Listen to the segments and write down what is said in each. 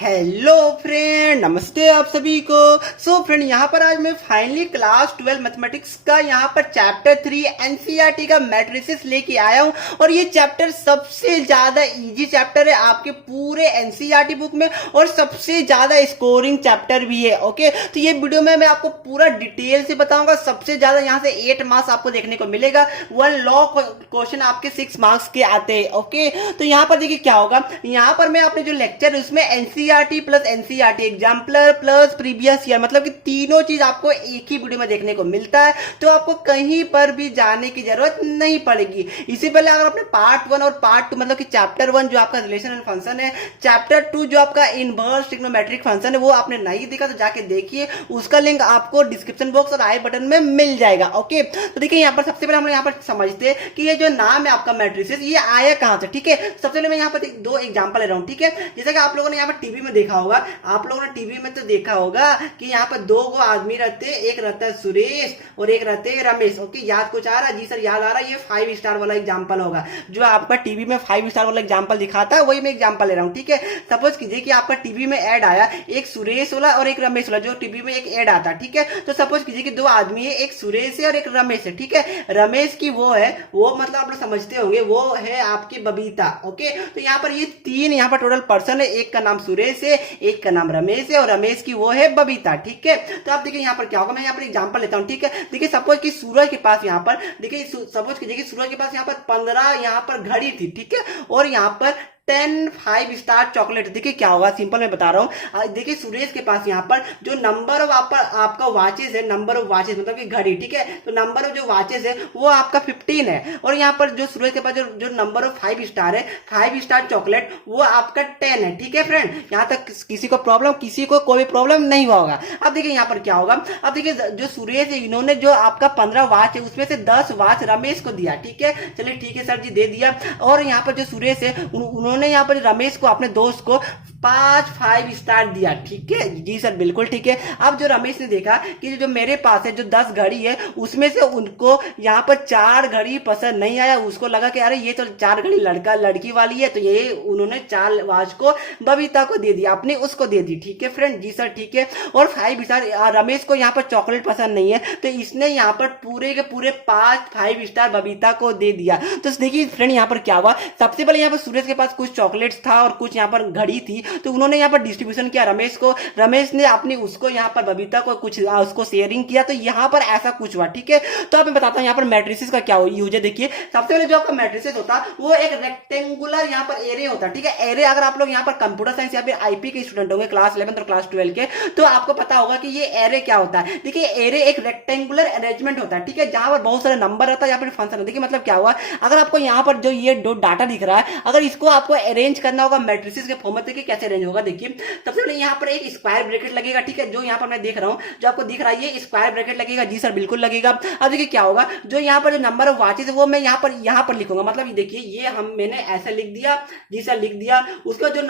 Hello friend, नमस्ते आप सभी को। फ्रेंड, यहाँ पर आज मैं फाइनली क्लास 12 मैथमेटिक्स का यहाँ पर चैप्टर 3 एनसीईआरटी का मैट्रिसेस लेके आया हूँ। और ये चैप्टर सबसे ज्यादा इजी चैप्टर है आपके पूरे एनसीईआरटी बुक में और सबसे ज्यादा स्कोरिंग चैप्टर भी है। ओके, तो ये वीडियो में मैं आपको पूरा डिटेल से बताऊंगा। सबसे ज्यादा यहाँ से 8 मार्क्स आपको देखने को मिलेगा। 1 लॉ क्वेश्चन आपके 6 मार्क्स के आते हैं। ओके, तो यहाँ पर देखिए क्या होगा। यहाँ पर मैं अपने जो लेक्चर है उसमें NCERT plus NCERT exemplar plus previous year, मतलब कि तीनों चीज आपको एक ही वीडियो में देखने को मिलता है। तो आपको कहीं पर भी जाने की जरूरत नहीं पड़ेगी। इससे पहले अगर आपने पार्ट 1 और पार्ट 2 मतलब कि चैप्टर 1 जो आपका रिलेशन एंड फंक्शन है, चैप्टर 2 जो आपका इनवर्स ट्रिग्नोमेट्रिक फंक्शन है, वो आपने नहीं देखा तो जाके देखिए। उसका लिंक आपको डिस्क्रिप्शन बॉक्स और आई बटन में मिल जाएगा। ओके, तो देखिए यहाँ पर सबसे पहले हम यहाँ पर समझते हैं कि ये जो नाम है आपका मैट्रिसेस, ये आया कहां से। ठीक है, सबसे पहले मैं यहाँ पर 2 एग्जांपल ले रहा हूँ। ठीक है, जैसा कि आप लोगों ने यहाँ पर टीवी में देखा होगा, आप लोगों ने टीवी में तो देखा होगा कि यहाँ पर 2 आदमी रहते हैं, एक रहता है सुरेश और एक रहते हैं रमेश। ओके, याद कुछ आ रहा है? जी सर याद आ रहा है। ये 5 स्टार वाला एग्जांपल होगा जो आपका टीवी में 5 स्टार वाला एग्जांपल दिखाता है, वही मैं एग्जांपल ले रहा हूँ। ठीक है, सपोज कीजिए कि आपका टीवी में ऐड आया, एक सुरेश वाला और एक रमेश वाला, जो टीवी में एक ऐड आता है। ठीक है, तो सपोज कीजिए कि 2 आदमी है, एक सुरेश है और एक रमेश है। ठीक है, रमेश की वो है, वो मतलब आप लोग समझते होंगे, वो है आपकी बबीता। ओके, तो यहाँ पर ये 3 यहाँ पर टोटल पर्सन है, एक का नाम सुरेश है, एक का नाम रमेश है और रमेश की वो है बबीता। ठीक है, तो आप देखिए यहाँ पर क्या होगा। मैं यहाँ पर एग्जांपल लेता हूँ। ठीक है, देखिए सपोज कि सूरज के पास यहाँ पर, देखिए सपोज कीजिए कि सूरज के पास यहाँ पर 15 यहाँ पर घड़ी थी। ठीक है, और यहाँ पर 10 5 स्टार चॉकलेट। देखिए क्या होगा, सिंपल मैं बता रहा हूँ। देखिए सुरेश के पास यहाँ पर जो नंबर ऑफ आपका वाचेस है, नंबर ऑफ वाचेस मतलब कि घड़ी। ठीक है, तो नंबर ऑफ जो वाचेस है वो आपका 15 है। और यहाँ पर जो सुरेश के पास जो नंबर ऑफ 5 स्टार है, 5 स्टार चॉकलेट, वो आपका 10 है। ठीक है फ्रेंड, यहाँ तक किसी को प्रॉब्लम, किसी को कोई प्रॉब्लम नहीं होगा। अब देखिए यहाँ पर क्या होगा। अब देखिए जो सुरेश है, इन्होंने जो आपका 15 वाच है उसमें से 10 वाच रमेश को दिया। ठीक है, चलिए ठीक है सर जी, दे दिया। और यहाँ पर जो सुरेश है उन्होंने यहाँ पर रमेश को, अपने दोस्त को 5 स्टार दिया। ठीक है जी सर, बिल्कुल ठीक है। अब जो रमेश ने देखा कि जो मेरे पास है जो 10 घड़ी है, उसमें से उनको यहाँ पर 4 घड़ी पसंद नहीं आया। उसको लगा कि अरे ये तो 4 घड़ी लड़का लड़की वाली है, तो ये उन्होंने 4 वाच को बबीता को दे दिया, अपने उसको दे दी। ठीक है फ्रेंड, जी सर ठीक है। और 5 स्टार रमेश को यहाँ पर चॉकलेट पसंद नहीं है, तो इसने यहाँ पर पूरे के पूरे 5 स्टार बबीता को दे दिया। तो देखिए फ्रेंड यहाँ पर क्या हुआ। सबसे पहले यहाँ पर सुरेश के पास कुछ चॉकलेट्स था और कुछ यहाँ पर घड़ी थी, तो उन्होंने यहाँ पर डिस्ट्रीब्यूशन किया रमेश को, रमेश ने अपनी उसको यहाँ पर बबीता को कुछ उसको शेयरिंग किया, तो यहाँ पर ऐसा कुछ हुआ। ठीक है, तो अब मैं बताता हूँ यहाँ पर मैट्रिसेस का क्या यूज है। देखिए सबसे पहले जो आपका मैट्रिसेस होता है वो एक रेक्टेंगुलर यहाँ पर एरे होता है। ठीक है, एरे अगर आप लोग यहाँ पर कंप्यूटर साइंस या फिर आईपी के स्टूडेंट होंगे क्लास 11 और क्लास 12 के, तो आपको पता होगा कि ये एरे क्या होता है। देखिए एरे एक रेक्टेंगुलर अरेंजमेंट होता है। ठीक है, जहां पर बहुत सारे नंबर रहता है या फिर फंक्शन। देखिए मतलब क्या हुआ, अगर आपको यहाँ पर जो ये डाटा दिख रहा है, अगर इसको आपको अरेंज करना होगा मैट्रिसेस के फॉर्म में, देखिए कैसे अरेंज होगा। देखिए सबसे पहले यहाँ पर एक स्क्वायर ब्रैकेट लगेगा। ठीक है, जो यहाँ पर मैं देख रहा हूँ, जो आपको दिख रहा है ये स्क्वायर ब्रैकेट लगेगा। जी सर बिल्कुल लगेगा। अब देखिए क्या होगा, जो यहाँ पर जो नंबर ऑफ वाचेस है वो मैं यहाँ पर लिखूंगा। मतलब देखिए ये मैंने ऐसे लिख दिया। जी सर लिख दिया। उसका जो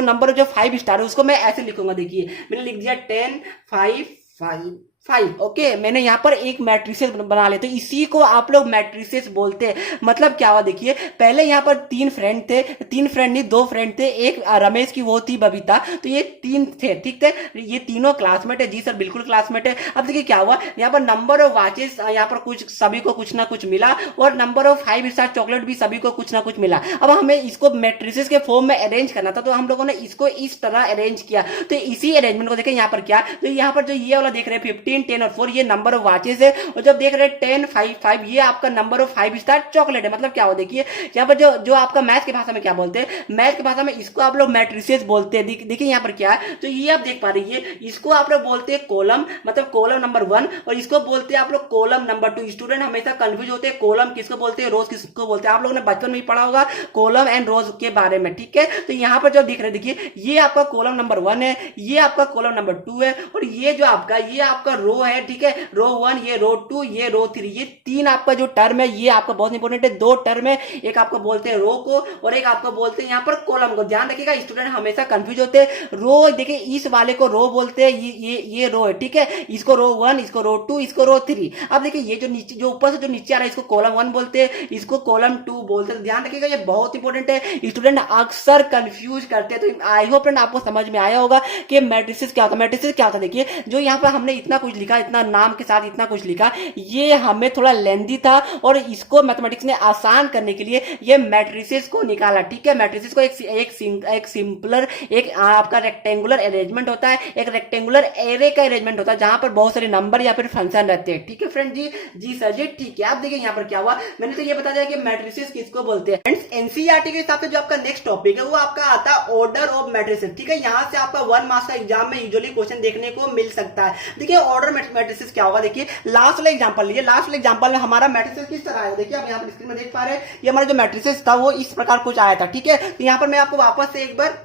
नंबर जो 5 स्टार है उसको मैं ऐसे लिखूंगा। देखिए मैंने लिख दिया 10 5 5। ओके, मैंने यहाँ पर एक मैट्रिसेस बना लेते, तो इसी को आप लोग मैट्रिसेस बोलते हैं। मतलब क्या हुआ, देखिए पहले यहाँ पर 3 फ्रेंड थे, 3 फ्रेंड नहीं 2 फ्रेंड थे। एक रमेश की वो थी बबीता, तो ये 3 थे। ठीक थे, ये तीनों क्लासमेट है। जी सर बिल्कुल क्लासमेट है। अब देखिए क्या हुआ, यहाँ पर नंबर ऑफ वाचेस यहाँ पर कुछ सभी को कुछ ना कुछ मिला, और नंबर ऑफ 5 स्टार चॉकलेट भी सभी को कुछ ना कुछ मिला। अब हमें इसको मैट्रिसेस के फॉर्म में अरेंज करना था, तो हम लोगों ने इसको इस तरह अरेंज किया। तो इसी अरेंजमेंट को देखें यहाँ पर क्या, तो यहाँ पर जो ये वाला देख रहे हैं 15 10 और 4, ये नंबर ऑफ वाचेस है। और जब देख रहे हैं 10 5 5, ये आपका नंबर ऑफ 5 स्टार चॉकलेट है। मतलब क्या हो, देखिए यहाँ पर जो आपका मैथ की भाषा में क्या बोलते हैं, मैथ की भाषा में इसको आप लोग मैट्रिसेस बोलते हैं। देखिए यहाँ पर क्या है, तो ये आप देख पा रही है, इसको आप लोग बोलते हैं कॉलम, मतलब कॉलम नंबर 1, और इसको बोलते हैं आप लोग कॉलम नंबर 2। स्टूडेंट हमेशा कंफ्यूज होते हैं, कॉलम किसको बोलते हैं, रोज किसको बोलते हैं। आप लोगों ने बचपन में ही पढ़ा होगा कॉलम एंड रोज के बारे में। ठीक है, तो यहाँ पर जो दिख रहे हैं, देखिए ये आपका कॉलम नंबर 1 है, ये आपका कॉलम नंबर 2 है, और ये जो आपका रो है, ठीक है, रो 1, ये रो 2, ये रो 3, ये तीन आपका जो टर्म है ये आपका बहुत इंपॉर्टेंट है। दो टर्म है, एक आपको बोलते हैं रो को और एक आपको बोलते हैं यहाँ पर कॉलम को। ध्यान रखिएगा, स्टूडेंट हमेशा कंफ्यूज होते हैं। रो देखिए इस वाले को रो बोलते हैं, ये रो है, ठीक है, इसको रो 1, इसको रो 2, इसको रो 3। अब देखिए ये जो नीचे जो ऊपर से जो नीचे आ रहा है इसको कॉलम 1 बोलते हैं, इसको कॉलम 2 बोलते हैं। ध्यान रखिएगा ये बहुत इंपॉर्टेंट है, स्टूडेंट अक्सर कंफ्यूज करते हैं। तो आई होप फ्रेंड आपको समझ में आया होगा कि मैट्रिसेस क्या होता है। मैट्रिसेस क्या होता है, देखिए जो यहाँ पर हमने इतना कुछ लिखा, इतना नाम के साथ इतना कुछ लिखा, ये हमें थोड़ा लेंदी था और इसको मैथमेटिक्स ने आसान करने के लिए ये मैट्रिसेस को निकाला, ठीक है। मैट्रिसेस को एक सिंपलर एक आपका रेक्टेंगुलर अरेंजमेंट होता है, एक रेक्टेंगुलर एरे का अरेंजमेंट होता है जहां पर बहुत सारे नंबर या फिर फंक्शन रहते हैं, ठीक है फ्रेंड जी। जी सर जी, ठीक है। आप देखिए यहाँ पर क्या हुआ, मैंने तो ये बता दिया कि मैट्रिसेस किसको बोलते हैं। फ्रेंड्स एनसीईआरटी के हिसाब से जो आपका नेक्स्ट टॉपिक है वो आपका आता है ऑर्डर ऑफ मैट्रिसेस, ठीक है। यहाँ से आपका 1 मार्क्स का एग्जाम में यूजुअली क्वेश्चन देखने को मिल सकता है। देखिए ऑर्डर मैट्रिसेस क्या होगा, देखिए लास्ट वाला एग्जांपल लीजिए। लास्ट वाले एग्जांपल में हमारा मैट्रिसेस किस तरह है, देखिए आप यहाँ पर स्क्रीन में देख पा रहे हैं, ये हमारा जो मैट्रिसेस था वो इस प्रकार कुछ आया था, ठीक है। तो यहाँ पर मैं आपको वापस से एक बार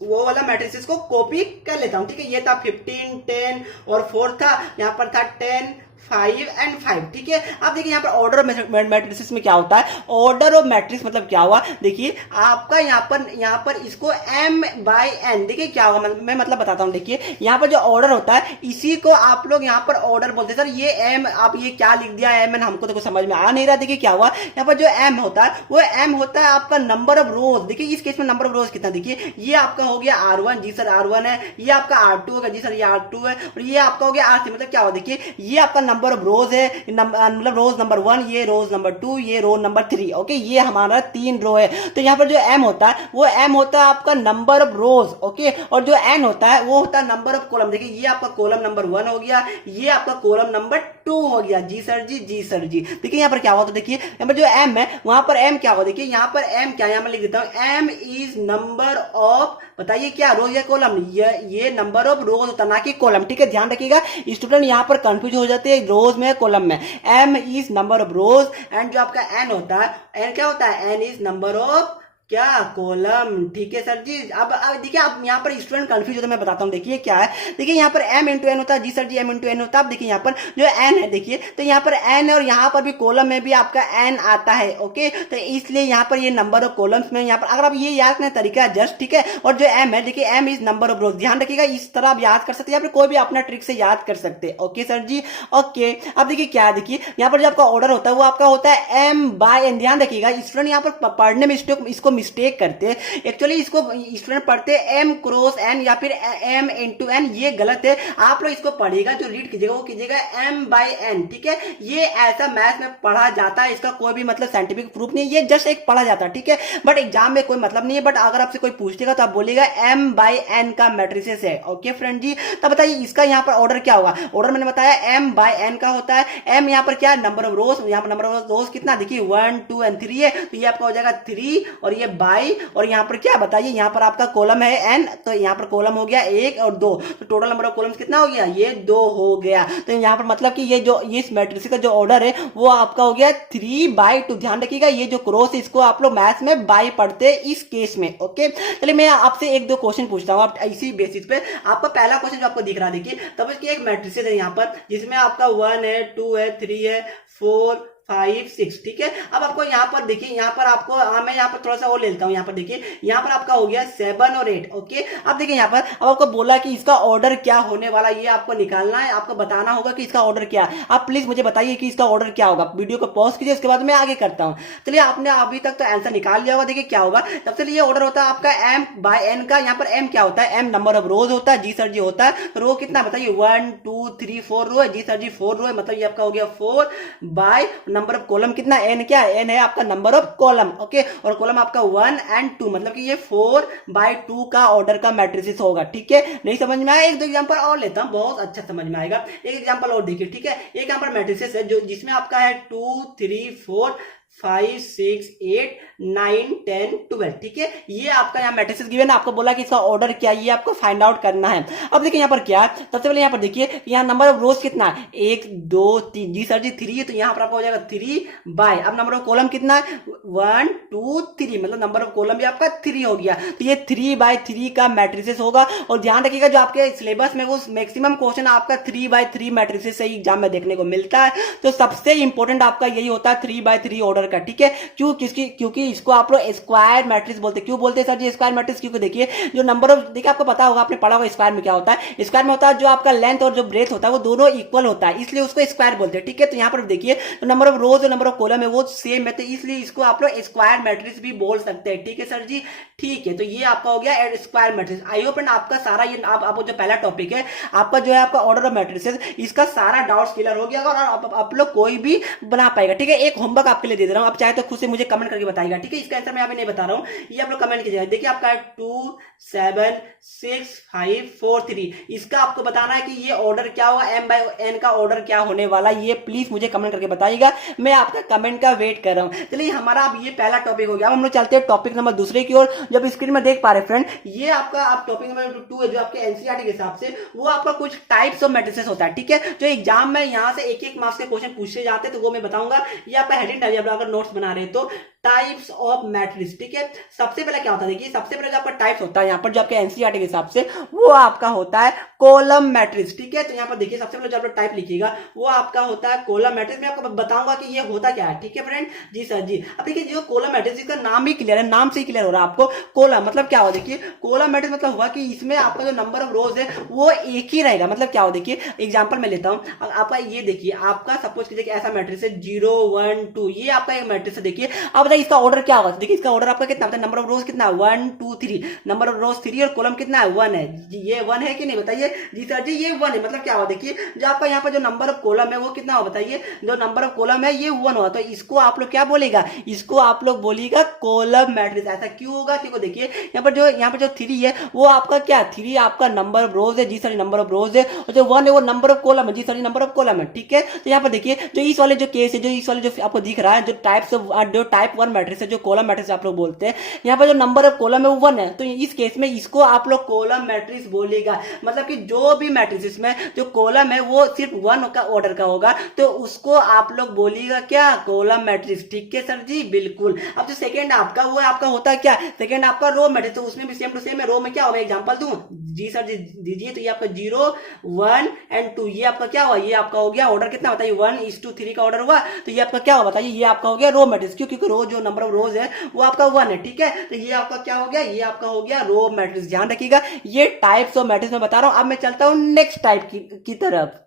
वो वाला मैट्रिसेस को कॉपी कर लेता हूं, ठीक है। ये था 15, 10 और 4 था, यहाँ पर था 10, 5 एंड 5, ठीक है। अब देखिए यहाँ पर ऑर्डर ऑफ मैट्रिसेस में क्या होता है, ऑर्डर ऑफ मैट्रिक्स मतलब क्या हुआ, देखिए आपका यहाँ पर इसको m बाय n, देखिए क्या होगा, मैं मतलब बताता हूँ। देखिए यहाँ पर जो ऑर्डर होता है इसी को आप लोग यहाँ पर ऑर्डर बोलते हैं। सर ये m आप ये क्या लिख दिया m n, हमको तो कुछ समझ में आ नहीं रहा। देखिए क्या हुआ, यहाँ पर जो m होता है वो m होता है आपका नंबर ऑफ रोज। देखिए इस केस में नंबर ऑफ रोज कितना, देखिए ये आपका हो गया R1, जी सर R1 है, ये आपका R2 होगा, जी सर ये R2 है, और ये आपका हो गया R3। मतलब क्या हो, देखिए ये आपका नंबर ऑफ रोज है, मतलब रोज नंबर 1, ये रोज नंबर 2, ये रो नंबर 3, ओके। ये हमारा 3 रो है। तो यहाँ पर जो m होता है वो m होता है आपका नंबर ऑफ रोज, ओके, और जो n होता है वो होता है नंबर ऑफ कॉलम। देखिए ये आपका कॉलम नंबर 1 हो गया, ये आपका कॉलम नंबर 2 हो गया, जी सर जी, जी सर जी। देखिए यहाँ पर क्या हुआ, तो देखिए यहाँ पर जो m है वहां पर m क्या हुआ, देखिए यहाँ पर m क्या, यहाँ पर लिख देता हूं, m इज नंबर ऑफ, बताइए क्या, रोज या कॉलम, ये नंबर ऑफ रोज होता ना कि कॉलम, ठीक है। ध्यान रखिएगा, स्टूडेंट यहाँ पर कंफ्यूज हो जाते हैं रोज में कॉलम में। m is number of rose and जो आपका n होता है, n क्या होता है, n इज नंबर ऑफ क्या, कॉलम, ठीक है सर जी। अब देखिए आप यहाँ पर स्टूडेंट कंफ्यूज होता है, मैं बताता हूँ। देखिए क्या है, देखिए यहाँ पर m इंटू n होता है, जी सर जी m इंटू n होता है। अब देखिए यहाँ पर जो n है, देखिए तो यहाँ पर n है और यहाँ पर भी कॉलम में भी आपका n आता है, ओके। तो इसलिए यहाँ पर ये नंबर ऑफ कॉलम्स में यहाँ पर अगर आप ये याद करने तरीका है जस्ट, ठीक है। और जो m है, देखिए m इज नंबर ऑफ रोज, ध्यान रखिएगा इस तरह आप याद कर सकते हैं या फिर कोई भी अपना ट्रिक से याद कर सकते हैं, ओके सर जी, ओके। अब देखिए क्या है, देखिए यहाँ पर जो आपका ऑर्डर होता है वो आपका होता है m बाय n। ध्यान रखिएगा स्टूडेंट यहाँ पर पढ़ने में इसको मिस्टेक करते हैं, एक्चुअली इसको स्टूडेंट पढ़ते हैं m क्रॉस n या फिर m इंटू n, ये गलत है। आप लोग इसको पढ़िएगा, जो रीड कीजिएगा वो कीजिएगा m बाय n, ठीक है। ये ऐसा मैथ्स में पढ़ा जाता है, इसका कोई भी मतलब साइंटिफिक प्रूफ नहीं है, ये जस्ट एक पढ़ा जाता है, ठीक है। बट एग्जाम में कोई मतलब नहीं है, बट अगर आपसे कोई पूछेगा तो आप बोलिएगा m बाय n का मैट्रिसेस है, ओके फ्रेंड जी। तो बताइए इसका यहाँ पर ऑर्डर क्या होगा, ऑर्डर मैंने बताया m बाय n का होता है। m यहाँ पर क्या, नंबर ऑफ रोज, यहाँ पर नंबर ऑफ रोज कितना, देखिए 1, 2 एंड 3 है, तो ये आपका हो जाएगा 3 और ये बाय, और यहाँ पर क्या बताइए, यहाँ पर आपका कॉलम है n, तो यहाँ पर कॉलम हो गया 1 और 2, तो टोटल नंबर ऑफ कॉलम्स कितना हो गया, ये 2 हो गया। तो यहाँ पर मतलब कि ये जो इस मैट्रिक्स का जो ऑर्डर है वो आपका हो गया 3/2। ध्यान रखिएगा ये जो क्रॉस इसको आप लोग मैथ्स में बाय पढ़ते हैं इस केस में, ओके। चलिए मैं आपसे एक दो क्वेश्चन पूछता हूँ आप इसी बेसिस पे। आपका पहला क्वेश्चन जो आपको दिख रहा है, देखिए तब इसकी एक मैट्रिक्स है यहाँ पर जिसमें आपका 1 है, 2 है, 3 है, 4, 5, 6, ठीक है। अब आपको यहाँ पर देखिए, यहाँ पर आपको मैं यहाँ पर थोड़ा सा वो ले लेता हूँ, यहाँ पर देखिए यहाँ पर आपका हो गया 7 और 8, ओके। अब देखिए यहाँ पर अब आपको बोला कि इसका ऑर्डर क्या होने वाला, ये आपको निकालना है, आपको बताना होगा कि इसका ऑर्डर क्या है। आप प्लीज मुझे बताइए कि इसका ऑर्डर क्या होगा। वीडियो को पॉज कीजिए, उसके बाद मैं आगे करता हूँ। चलिए आपने अभी तक तो आंसर निकाल लिया होगा। देखिए क्या होगा, सबसे ये ऑर्डर होता है आपका m बाय n का। यहाँ पर m क्या होता है, m नंबर ऑफ रोज होता है, जी सर जी होता है। रो कितना बताइए, 1, 2, 3, 4 रो है, जी सर जी 4 रो है, मतलब ये आपका हो गया 4 बाय नंबर ऑफ कॉलम कितना, n, क्या n है आपका नंबर ऑफ कॉलम, ओके। और कॉलम आपका 1 एंड 2, मतलब कि ये 4/2 का ऑर्डर का मैट्रिसेस होगा, ठीक है। नहीं समझ में आया, एक दो एग्जांपल और लेता हूं, बहुत अच्छा समझ में आएगा। एक एग्जांपल और देखिए, ठीक है। एक यहाँ पर मैट्रिसेस है जो जिसमें आपका है 2, 3, 4, 5 6 8 9 10 12, ठीक है। ये आपका यहाँ मैट्रिसेस गिवन है, आपको बोला कि इसका ऑर्डर क्या है, ये आपको फाइंड आउट करना है। अब देखिए यहाँ पर क्या, सबसे पहले यहाँ पर देखिए यहाँ नंबर ऑफ रोज कितना है, 1 2 3, जी सर जी 3 है, तो यहाँ पर आपका हो जाएगा 3 बाय, अब नंबर ऑफ कॉलम कितना है 1 2 3, मतलब नंबर ऑफ कॉलम भी आपका 3 हो गया, तो ये 3/3 का मैट्रिसेस होगा। और ध्यान रखिएगा जो आपके सिलेबस में वो मैक्सिमम क्वेश्चन आपका 3/3 मैट्रिसेस से एग्जाम में देखने को मिलता है, तो सबसे इंपॉर्टेंट आपका यही होता है 3/3 ऑर्डर का, ठीक है। क्योंकि इसको आप लोग स्क्वायर मैट्रिक्स बोलते हैं। क्यों बोलते हैं सर जी स्क्वायर मैट्रिक्स, क्योंकि देखिए जो नंबर ऑफ, देखिए आपको पता होगा, आपने पढ़ा होगा स्क्वायर में क्या होता है, स्क्वायर में होता है जो आपका लेंथ और जो ब्रेथ होता है वो दोनों इक्वल होता है, इसलिए उसको स्क्वायर बोलते हैं, ठीक है। तो यहाँ पर देखिए नंबर ऑफ रोज और नंबर ऑफ कॉलम है वो सेम है, तो इसलिए इसको आप लोग स्क्वायर मैट्रिक्स भी बोल सकते हैं, ठीक है सर जी, ठीक है। तो ये आपका हो गया स्क्वायर मैट्रिक्स। आई होप आपका सारा ये आप जो पहला टॉपिक है आपका जो है आपका ऑर्डर ऑफ मैट्रिसेस, इसका सारा डाउट्स क्लियर हो गया और आप लोग कोई भी बना पाएगा, ठीक है। एक होमवर्क आपके लिए दे दे रहा हूं, आप चाहे तो खुद से मुझे कमेंट करके बताइएगा, ठीक है। इसका आंसर मैं अभी नहीं बता रहा हूं, ये आप लोग कमेंट कीजिएगा। देखिए आपका 2 7 6 5 4 3, इसका आपको बताना है कि ये ऑर्डर क्या होगा, m/n का ऑर्डर क्या होने वाला, ये प्लीज मुझे कमेंट करके बताइएगा, मैं आपका कमेंट का वेट कर रहा हूं। चलिए हमारा अब ये पहला टॉपिक हो गया, अब हम लोग चलते हैं टॉपिक नंबर दूसरे की ओर। जब स्क्रीन में देख पा रहे फ्रेंड, ये आपका आप टॉपिक नंबर 2 है जो आपके एनसीईआरटी के हिसाब से, वो आपका कुछ टाइप्स ऑफ मैट्रिसेस होता है, ठीक है। जो एग्जाम में यहां से एक मार्क्स के क्वेश्चन पूछे जाते हैं, तो वो मैं बताऊंगा, ये आपका हेडिंग डालिए अगर नोट्स बना रहे हैं तो, टाइप्स ऑफ मैट्रिक्स, ठीक है। सबसे पहले क्या होता है, देखिए सबसे पहले जो आपका टाइप्स होता है यहाँ पर जो आपके एनसीईआरटी के हिसाब से, वो आपका होता है कॉलम मैट्रिक्स, ठीक है। तो यहाँ पर देखिए सबसे पहले जो आप टाइप लिखिएगा वो आपका होता है कॉलम मैट्रिक्स। मैं आपको बताऊंगा कि ये होता क्या है, ठीक है फ्रेंड, जी सर जी। अब देखिए जो कॉलम मैट्रिक्स, इसका नाम ही क्लियर है, नाम से ही क्लियर हो रहा है आपको। कॉलम मतलब क्या हो, देखिए कॉलम मैट्रिक्स मतलब हुआ कि इसमें आपका जो नंबर ऑफ रोज है वो एक ही रहेगा। मतलब क्या हो, देखिए एग्जाम्पल मैं लेता हूं, आपका ये देखिए आपका सपोज कीजिए कि ऐसा मैट्रिक्स है 0 1 2, ये आपका एक मैट्रिक्स है। देखिए अब बताइए इसका ऑर्डर क्या होगा, देखिए इसका ऑर्डर आपका कितना होता है, नंबर ऑफ रोज कितना है 1 2 3, नंबर ऑफ रोज 3 और कॉलम कितना है 1 है, ये 1 है कि नहीं बताइए, जी सर जी ये 1 है। मतलब क्या हुआ, देखिए जो आपका यहाँ पर जो नंबर ऑफ कॉलम है वो कितना होगा बताइए, जो नंबर ऑफ कॉलम है ये 1 हुआ, तो इसको आप लोग क्या बोलेगा, इसको आप लोग बोलिएगा कॉलम मैट्रिक्स। ऐसा क्यों होगा, क्योंकि देखिए यहाँ पर जो 3 है वो आपका क्या, 3 आपका नंबर ऑफ रोज है, जी सर नंबर ऑफ रोज है, और जो 1 है वो नंबर ऑफ कॉलम है, जी सर नंबर ऑफ कॉलम है, ठीक है। तो यहाँ पर देखिए जो इस वाले जो केस है, जो इस वाले जो आपको दिख रहा है, जो टाइप 1 मैट्रिक्स है, जो कॉलम मैट्रिक्स आप लोग बोलते हैं, यहाँ पर जो नंबर ऑफ कॉलम है वो 1 है, तो इस केस में इसको आप लोग कॉलम मैट्रिक्स बोलेगा। मतलब कि जो भी मैट्रिक्स में जो कॉलम है वो सिर्फ 1 का ऑर्डर का होगा, तो उसको आप लोग बोलिएगा क्या, कॉलम मैट्रिक्स, ठीक है सर जी बिल्कुल। अब जो सेकंड आपका वो आपका होता है क्या, सेकंड आपका रो मैट्रिक्स, तो उसमें भी सेम टू सेम है। रो में क्या होगा, एग्जांपल दूं, जी सर जी दीजिए, तो ये आपका 0 1 एंड 2, ये आपका क्या हुआ, ये आपका हो गया ऑर्डर कितना बताइए 1:3 का ऑर्डर हुआ, तो ये आपका क्या हुआ बताइए, ये आपका हो गया रो मैट्रिक्स। क्यों, क्योंकि रो जो नंबर ऑफ रोज है वो आपका 1 है, ठीक है। तो ये आपका क्या हो गया, ये आपका हो गया रो मैट्रिक्स। ध्यान रखिएगा ये टाइप्स ऑफ मैट्रिक्स में बता रहा हूं। अब मैं चलता हूं नेक्स्ट टाइप की तरफ।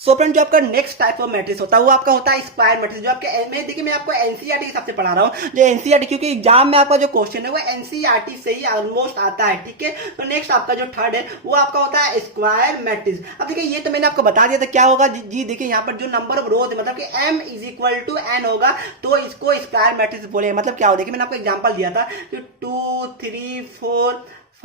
सो फ्रेंड जो आपका नेक्स्ट टाइप ऑफ मैट्रिक्स होता है वो आपका होता है स्क्वायर मैट्रिक्स, जो आपके में देखिए मैं आपको एनसीईआरटी के हिसाब से पढ़ा रहा हूं, जो एनसीईआरटी, क्योंकि एग्जाम में आपका जो क्वेश्चन है वो एनसीईआरटी से ही ऑलमोस्ट आता है, ठीक है। तो नेक्स्ट आपका जो थर्ड है वो आपका होता है स्क्वायर मैट्रिक्स। अब देखिए ये तो मैंने आपको बता दिया था क्या होगा, जी देखिए यहाँ पर जो नंबर ऑफ रोज है, मतलब कि m = n होगा, तो इसको स्क्वायर मैट्रिक्स बोलेगा। मतलब क्या होगा, देखिए मैंने आपको एग्जाम्पल दिया था कि 2 3 4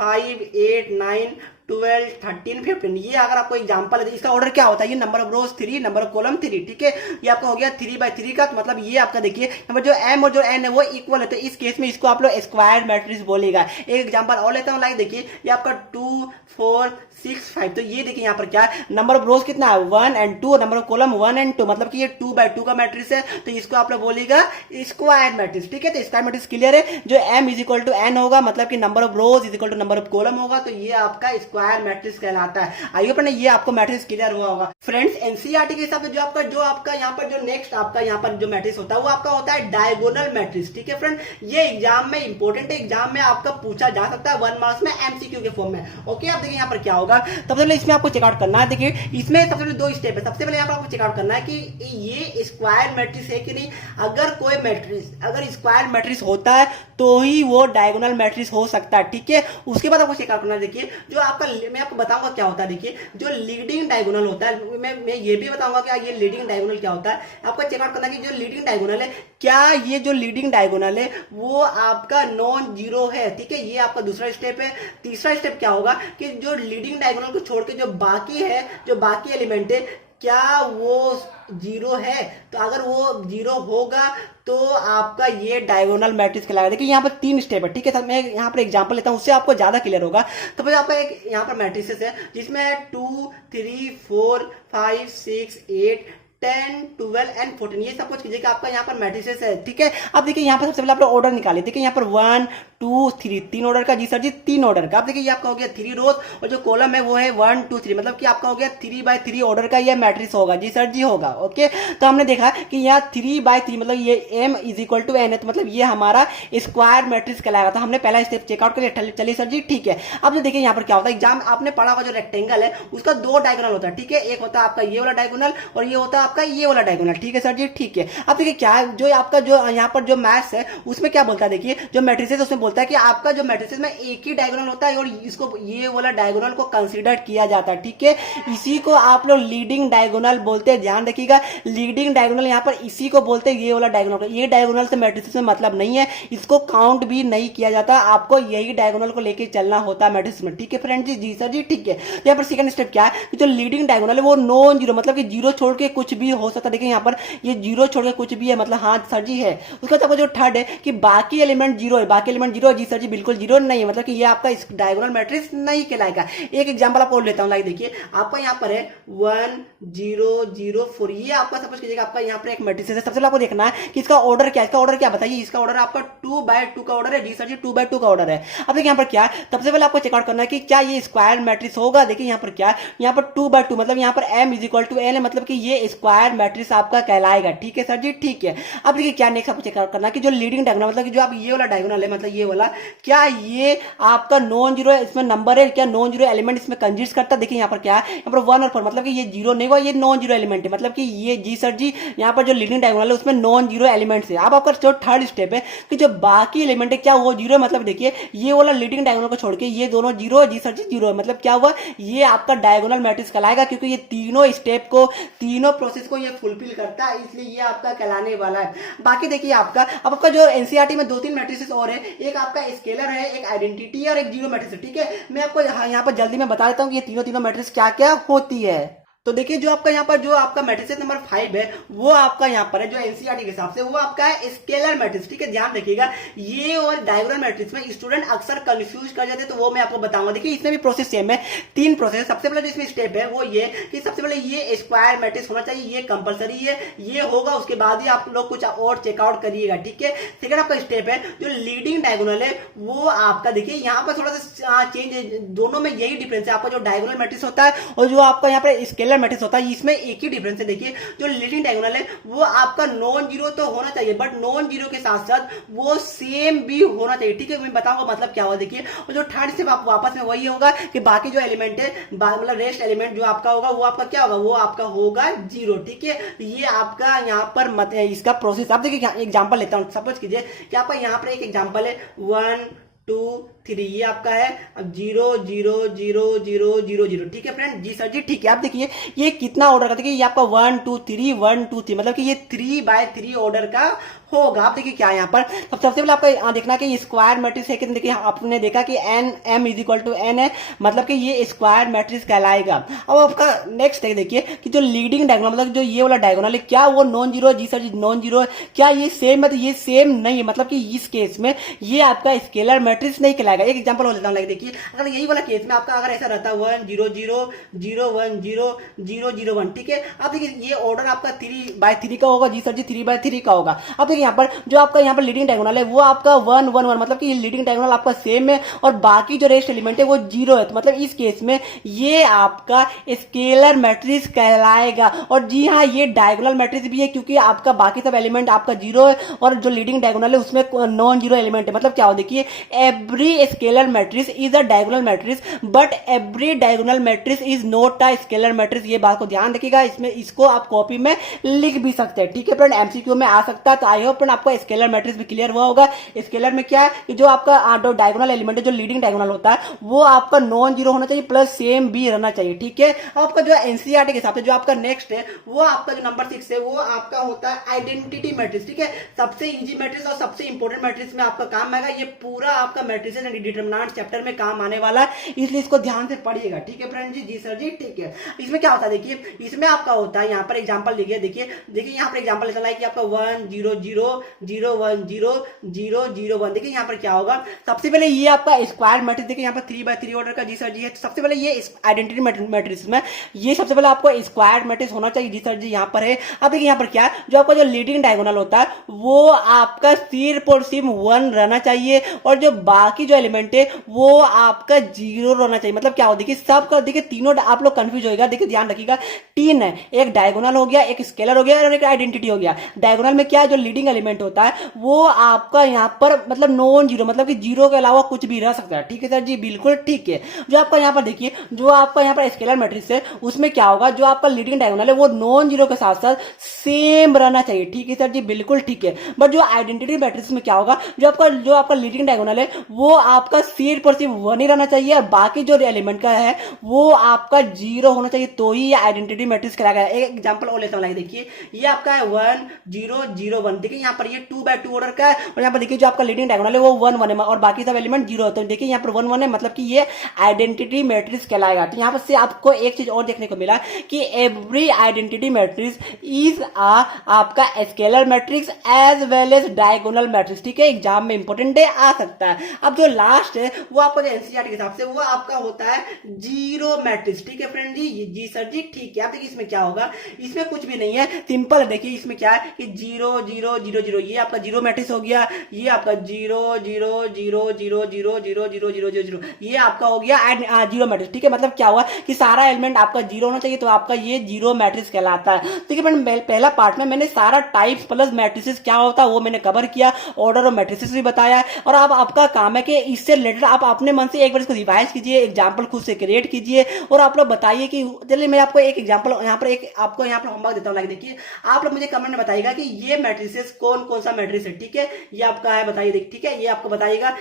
5 8 9 12 13 15, ये अगर आपको एग्जांपल है, इसका ऑर्डर क्या होता है, ये number of rose 3, number of column 3, ठीक है। ये आपका हो गया 3/3 का, तो मतलब ये आपका देखिए यहाँ पर जो m और जो n है वो इक्वल है, तो इस केस में इसको आप लोग स्क्वायर मैट्रिक्स बोलेगा। एक एग्जांपल और लेता हूँ, लाइक देखिए ये आपका 2 4 6 5, तो ये देखिए यहाँ पर क्या नंबर ऑफ रोज कितना है 1 and 2, number of column 1 and 2, मतलब कि ये 2/2 का मैट्रिक्स है, तो इसको आप लोग बोलेगा स्क्वायर मैट्रिक्स, ठीक है। तो स्क्वायर मैट्रिक्स क्लियर है, जो m = n होगा, मतलब कि number of rose = number of column होगा, तो ये आपका स्क्वायर मैट्रिक्स कहलाता है। आई होप ये आपको मैट्रिक्स क्लियर हुआ होगा फ्रेंड्स। एनसीईआरटी के हिसाब से जो आपका यहाँ पर जो नेक्स्ट आपका यहाँ पर जो मैट्रिक्स होता है वो आपका होता है डायगोनल मैट्रिक्स, ठीक है फ्रेंड। ये एग्जाम में इंपॉर्टेंट है, एग्जाम में आपका पूछा जा सकता है 1 मार्क्स में एमसीक्यू के फॉर्म में। ओके, आप देखिए यहाँ पर क्या होगा, सबसे पहले इसमें आपको चेकआउट करना है। देखिए इसमें सबसे पहले 2 स्टेप है। सबसे पहले यहाँ पर आपको चेकआउट करना है कि ये स्क्वायर मैट्रिक्स है कि नहीं। अगर कोई मैट्रिक्स अगर स्क्वायर मैट्रिक्स होता है तो ही वो डायगोनल मैट्रिक्स हो सकता है, ठीक है। उसके बाद आपको चेकआउट करना है। देखिए जो आपका, मैं आपको बताऊंगा क्या होता है। देखिए जो लीडिंग डायगोनल होता है, मैं ये भी बताऊंगा कि ये लीडिंग डायगोनल क्या होता है। आपको चेकआउट करना है कि जो लीडिंग डायगोनल है, क्या ये जो लीडिंग डायगोनल है वो आपका नॉन जीरो है, ठीक है। ये आपका दूसरा स्टेप है। तीसरा स्टेप क्या होगा कि जो लीडिंग डायगोनल को छोड़ के जो बाकी है, जो बाकी एलिमेंट है, क्या वो जीरो है। तो अगर वो जीरो होगा तो आपका ये डायगोनल मैट्रिक्स कहलाएगा। देखिए यहाँ पर 3 स्टेप है, ठीक है। मैं यहाँ पर एग्जांपल लेता हूँ, उससे आपको ज्यादा क्लियर होगा। तो भाई आपका एक यहाँ पर मैट्रिसेस है जिसमें 2 3 4 5 6 8 10 12 एंड 14 ये सब कुछ कीजिएगा। आपका यहाँ पर मैट्रिसेस है, ठीक है। अब देखिए यहाँ पर सबसे पहले आप ऑर्डर निकालिए। देखिए यहाँ पर 1 2 3 3 ऑर्डर का। जी सर जी 3 ऑर्डर का। अब देखिए ये आपका हो गया 3 रोज और जो कॉलम है वो है 1 2 3, मतलब कि आपका हो गया 3x3 ऑर्डर का ये मैट्रिक्स होगा। जी सर जी होगा, ओके। तो हमने देखा कि यहाँ 3x3 मतलब ये m is equal to n है, तो मतलब ये हमारा स्क्वायर मैट्रिक्स कहलाएगा। तो हमने पहला स्टेप चेकआउट कर लिया। चलिए सर जी ठीक है। अब जो देखिए यहाँ पर क्या होता है, एग्जाम आपने पढ़ा होगा जो रेक्टेंगल है उसका 2 डायगोनल होता है, ठीक है। एक होता है आपका ये वाला डायगोनल और ये होता है आपका ये वाला डायगोनल, ठीक है सर जी ठीक है। अब देखिए क्या है जो आपका जो यहाँ पर जो मैथ्स है उसमें क्या बोलता है, देखिए जो मैट्रिसेस उसमें बोलता है कि आपका जो मैट्रिसेस में एक ही डायगोनल होता है और इसको ये वाला डायगोनल को कंसीडर किया जाता है, ठीक है। इसी को आप लोग लीडिंग डायगोनल बोलते हैं, ध्यान रखिएगा। लीडिंग डायगोनल यहाँ पर इसी को बोलते हैं, ये वाला डायगोनल। ये डायगोनल से मैट्रिसेस में मतलब नहीं है, इसको काउंट भी नहीं किया जाता। आपको यही डायगोनल को लेके चलना होता है मैट्रिक्स में, ठीक है फ्रेंड जी। जी सर जी ठीक है। तो यहाँ पर सेकंड स्टेप क्या है कि जो लीडिंग डायगोनल है वो नॉन जीरो, मतलब कि जीरो छोड़ के कुछ भी हो सकता है। देखिए यहाँ पर ये जीरो छोड़ के कुछ भी है, मतलब हाँ सर जी है। उसके बाद जो थर्ड है कि बाकी एलिमेंट जीरो है, बाकी एलिमेंट जीरो है। जी सर जी बिल्कुल जीरो नहीं है, मतलब कि ये आपका इस डायगोनल मैट्रिक्स नहीं कहलाएगा। एक एग्जांपल आपको लेता हूं, लाइक देखिए आपका यहाँ पर है 1 0 0 4, ये आपका सपोज कीजिएगा आपका यहाँ पर एक मैट्रिक्स है। सबसे पहले आपको देखना है कि इसका ऑर्डर क्या है। इसका ऑर्डर क्या बताइए, इसका ऑर्डर आपका 2x2 का ऑर्डर है। जी सर जी 2x2 का ऑर्डर है। अब देखिए यहाँ पर क्या है, सबसे पहले आपको चेकआउट करना है कि क्या ये स्क्वायर मैट्रिक्स होगा। देखिए यहाँ पर क्या है, यहाँ पर 2x2 मतलब यहाँ पर m is equal to n है, मतलब कि ये स्क्वायर मैट्रिक्स आपका कहलाएगा, ठीक है सर जी ठीक है। अब देखिए क्या नेक्स्ट आपको चेकआउट करना है कि जो लीडिंग डायगोनल मतलब कि जो आप ये वाला डायगोनल है, मतलब ये वाला, क्या ये आपका नॉन जीरो है, इसमें नंबर है क्या, नॉन जीरो एलिमेंट इसमें कंजीट करता है। देखिए यहाँ पर क्या है, यहाँ पर 1 और 4 मतलब कि ये जीरो नहीं हुआ, ये नॉन जीरो एलिमेंट है, मतलब कि ये जी सर जी यहाँ पर जो लीडिंग डायगोनल है उसमें नॉन जीरो एलिमेंट्स है। अब आपका जो थर्ड स्टेप है कि जो बाकी एलिमेंट है क्या वो जीरो है, मतलब देखिए ये वाला लीडिंग डायगोनल को छोड़ के ये दोनों जीरो है। जी सर जी जीरो है, मतलब क्या हुआ, ये आपका डायगोनल मैट्रिक्स कहलाएगा, क्योंकि ये तीनों स्टेप को, तीनों प्रोसेस को ये फुलफिल करता है, इसलिए ये आपका कहलाने वाला है। बाकी देखिए आपका अब आपका जो एनसीईआरटी में 2-3 मैट्रिसेस और है, एक आपका स्केलर है, एक आइडेंटिटी है और एक जीरो मैट्रिक्स है, ठीक है। मैं आपको यहाँ पर जल्दी में बता देता हूँ कि ये तीनों मैट्रिक्स क्या क्या होती है। तो देखिए जो आपका यहाँ पर जो आपका मैट्रिक्स नंबर 5 है वो आपका यहाँ पर है जो एनसीईआरटी के हिसाब से वो आपका है स्केलर मैट्रिक्स, ठीक है। ध्यान रखिएगा ये और डायगोनल मैट्रिक्स में स्टूडेंट अक्सर कंफ्यूज कर जाते हैं, तो वो मैं आपको बताऊंगा। देखिए इसमें भी प्रोसेस सेम है, 3 प्रोसेस। सबसे पहले जो इसमें स्टेप है वो ये कि सबसे पहले ये स्क्वायर मैट्रिक्स होना चाहिए, ये कंपलसरी है, ये होगा, उसके बाद ही आप लोग कुछ और चेकआउट करिएगा, ठीक है। सेकंड आपका स्टेप है जो लीडिंग डायगोनल है वो आपका, देखिए यहाँ पर थोड़ा सा चेंज है, दोनों में यही डिफरेंस है। आपका जो डायगोनल मैट्रिक्स होता है और जो आपका यहाँ पर स्केलर मैट्रिक्स होता है इसमें एक ही डिफरेंस है। देखिए जो लीडिंग डायगोनल है वो आपका नॉन जीरो तो होना चाहिए, बट नॉन जीरो के साथ साथ वो सेम भी होना चाहिए, ठीक है। मैं बताऊंगा मतलब क्या हुआ। देखिए और जो थर्ड स्टेप आप वापस में वही होगा कि बाकी जो एलिमेंट है मतलब रेस्ट एलिमेंट जो आपका होगा वो आपका क्या होगा, वो आपका होगा जीरो, ठीक है। ये आपका यहाँ पर मत है इसका प्रोसेस। आप देखिए एग्जांपल लेता हूँ, सपोज कीजिए कि आपका यहाँ पर एक एग्जांपल है 1 2 3, ये आपका है अब 0 0 0 0 0 0, ठीक है फ्रेंड। जी सर जी ठीक है। आप देखिए ये कितना ऑर्डर का, देखिए ये आपका 1 2 3 1 2 3, मतलब कि ये 3x3 ऑर्डर का होगा। आप देखिए क्या यहाँ पर सबसे पहले आपका यहाँ देखना कि स्क्वायर मैट्रिक्स है कि देखिए आपने देखा कि n m is equal to n है, मतलब कि ये स्क्वायर मैट्रिक्स कहलाएगा। अब आपका नेक्स्ट है देखिए कि जो लीडिंग डायगोनल मतलब जो ये वाला डायगोनल है क्या वो नॉन जीरो है। जी सर जी नॉन जीरो है। क्या ये सेम है, तो ये सेम नहीं है, मतलब कि इस केस में ये आपका स्केलर मैट्रिक्स नहीं कहलाएगा। एक एग्जांपल हो लेता हूँ, लाइक देखिए अगर यही वाला केस में आपका अगर ऐसा रहता 1 0 0 0 1 0 0 0 1, ठीक है। अब देखिए ये ऑर्डर आपका 3x3 का होगा। जी सर जी 3x3 का होगा। अब देखिए यहाँ पर जो आपका यहाँ पर लीडिंग डायगोनल है वो आपका 1 1 1, मतलब कि ये लीडिंग डायगोनल आपका सेम है और बाकी जो रेस्ट एलिमेंट है वो जीरो है, तो मतलब इस केस में ये आपका स्केलर मैट्रिक्स कहलाएगा। और जी हाँ ये डायगोनल मैट्रिक्स भी है क्योंकि आपका बाकी सब एलिमेंट आपका जीरो है और जो लीडिंग डायगोनल है उसमें नॉन जीरो एलिमेंट है। मतलब क्या हो, देखिए every scalar matrix is a diagonal matrix but every diagonal matrix is not a scalar matrix. ये बात को ध्यान रखिएगा, इसमें इसको आप कॉपी में लिख भी सकते हैं, ठीक है फ्रेंड। एमसीक्यू में आ सकता है। तो आई होप फ्रेंड आपका स्केलर मैट्रिक्स भी क्लियर हुआ होगा। स्केलर में क्या है कि जो आपका डायगोनल एलिमेंट है जो लीडिंग डायगोनल होता है वो आपका नॉन जीरो होना चाहिए प्लस सेम भी रहना चाहिए, ठीक है। आपका जो एनसीईआरटी के हिसाब से जो आपका नेक्स्ट है वो आपका जो नंबर 6 है वो आपका होता है आइडेंटिटी मैट्रिक्स, ठीक है। सबसे इजी मैट्रिक्स और सबसे इंपॉर्टेंट मैट्रिक्स में आपका काम आएगा। ये पूरा आपका मैट्रिक्स फ्रेंड डिटरमिनेंट चैप्टर में काम आने वाला है, इसलिए इसको ध्यान से पढ़िएगा। ठीक है फ्रेंड जी सर जी ठीक है। इसमें क्या होता है देखिए, इसमें आपका होता है यहाँ पर एग्जांपल देखिए देखिए यहाँ पर एग्जांपल लेता है कि आपका 1 0 0 0 1 0 0 0 1। देखिए यहाँ पर क्या होगा, सबसे पहले ये आपका स्क्वायर मैट्रिक्स देखिए यहाँ पर 3x3 ऑर्डर का जी सर जी है। तो सबसे पहले ये आइडेंटिटी मैट्रिक्स में ये सबसे पहले आपको स्क्वायर मैट्रिक्स होना चाहिए जी सर जी यहाँ पर है। अब देखिए यहाँ पर क्या है, जो आपका जो लीडिंग डायगोनल होता है वो आपका सिर्फ और सिर्फ 1 रहना चाहिए, और जो बाकी जो एलिमेंट है वो आपका 0 रहना चाहिए। मतलब क्या हो, देखिए सबका देखिए तीनों आप लोग कंफ्यूज होगा। देखिए ध्यान रखिएगा, 3 है, एक डायगोनल हो गया, एक स्केलर हो गया और एक आइडेंटिटी हो गया। डायगोनल में क्या है, जो लीडिंग एलिमेंट होता है वो आपका यहाँ पर मतलब नॉन जीरो, मतलब कि जीरो के अलावा कुछ भी रह सकता है। ठीक है सर जी बिल्कुल ठीक है। जो आपका यहाँ पर देखिए, जो आपका यहाँ पर स्केलर मैट्रिक्स है उसमें क्या होगा, जो आपका लीडिंग डायगोनल है वो नॉन जीरो के साथ साथ सेम रहना चाहिए। ठीक है सर जी बिल्कुल ठीक है। बट जो आइडेंटिटी मैट्रिक्स में क्या होगा, जो आपका लीडिंग डायगोनल है वो आपका सिर्फ और सिर्फ 1 ही रहना चाहिए, बाकी जो एलिमेंट का है वो आपका 0 होना चाहिए, तो ही आइडेंटिटी मैट्रिक्स कहलाएगा। एक एग्जांपल और लेता हूं, देखिए ये आपका है 1 0 0 1। देखिए यहाँ पर ये 2x2 ऑर्डर का है, और यहाँ पर देखिए जो आपका लीडिंग डायगोनल है वो 1 1 है और बाकी सब एलिमेंट 0 है। तो देखिए यहाँ पर 1 1 है, मतलब कि ये आइडेंटिटी मैट्रिक्स कहलाएगा। तो यहाँ पर से आपको एक चीज और देखने को मिला कि एवरी आइडेंटिटी मैट्रिक्स इज आपका scalar matrix as well as diagonal matrix. ठीक है, एग्जाम में इंपॉर्टेंट है, आ सकता है। अब जो लास्ट है वो आपका एनसीईआरटी के हिसाब से वो आपका होता है जीरो मैट्रिक्स। ठीक है फ्रेंड जी सर जी ठीक है। आप देखिए इसमें क्या होगा, इसमें कुछ भी नहीं है, सिंपल है। देखिए इसमें क्या है कि 0 0 0 0 ये आपका जीरो मैट्रिक्स हो गया, ये आपका 0 0 0 0 0 0 0 0 0 ये आपका हो गया जीरो मैट्रिक्स। ठीक है, मतलब क्या हुआ कि सारा एलिमेंट आपका जीरो होना चाहिए, तो आपका ये जीरो मैट्रिक्स कहलाता है। ठीक है फ्रेंड, पहला पार्ट में मैंने सारा टाइप्स प्लस मैट्रिसेस क्या होता है वो मैंने कवर किया, ऑर्डर और मैट्रिसेस भी बताया। और अब आपका काम है कि इससे रिलेटेड आप अपने मन से एक बार इसको रिवाइज कीजिए, एग्जाम्पल खुद से क्रिएट कीजिए और आप लोग बताइए कि चलिए मैं आपको एक एग्जाम्पल यहाँ पर आपको यहाँ पर होमवर्क देता हूँ। देखिए आप लोग मुझे कमेंट में बताइएगा कि ये मैट्रिसेस कौन कौन सा मैट्रिक्स है। ठीक है, ये आपका है बताइए। ठीक है, ये आपको बताइएगा,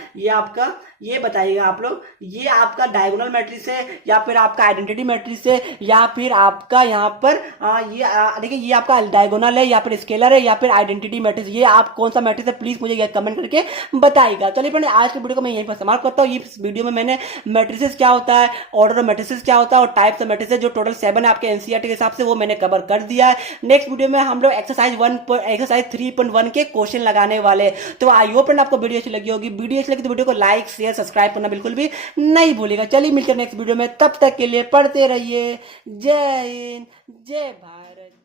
ये बताइएगा आप लोग, ये आपका डायगोनल मैट्रिक्स है या फिर आपका आइडेंटिटी मैट्रिक्स है या फिर आपका यहाँ पर देखिए ये आपका डायगोनल है या फिर स्केलर है या फिर आइडेंटिटी मैट्रिक्स, ये आप कौन सा मैट्रिक्स है प्लीज मुझे कमेंट करके बताइएगा। चलिए फ्रेंड, आज की वीडियो को मैं यहीं पर समाप्त करता हूँ। इस वीडियो में मैंने मैट्रिसेस क्या होता है, ऑर्डर ऑफ मैट्रिसेस क्या होता है और टाइप्स ऑफ मैट्रिसेस जो टोटल 7 है आपके एनसीईआरटी के हिसाब से वो मैंने कवर कर दिया है। नेक्स्ट वीडियो में हम लोग एक्सरसाइज 3.1 के क्वेश्चन लगाने वाले। तो आई होप फ्रेंड आपको वीडियो अच्छी लगी होगी। वीडियो अच्छी लगी तो वीडियो को लाइक शेयर सब्सक्राइब करना बिल्कुल भी नहीं भूलिएगा। चलिए मिलकर नेक्स्ट वीडियो में, तब तक के लिए पढ़ते रहिए। जय हिंद जय भारत।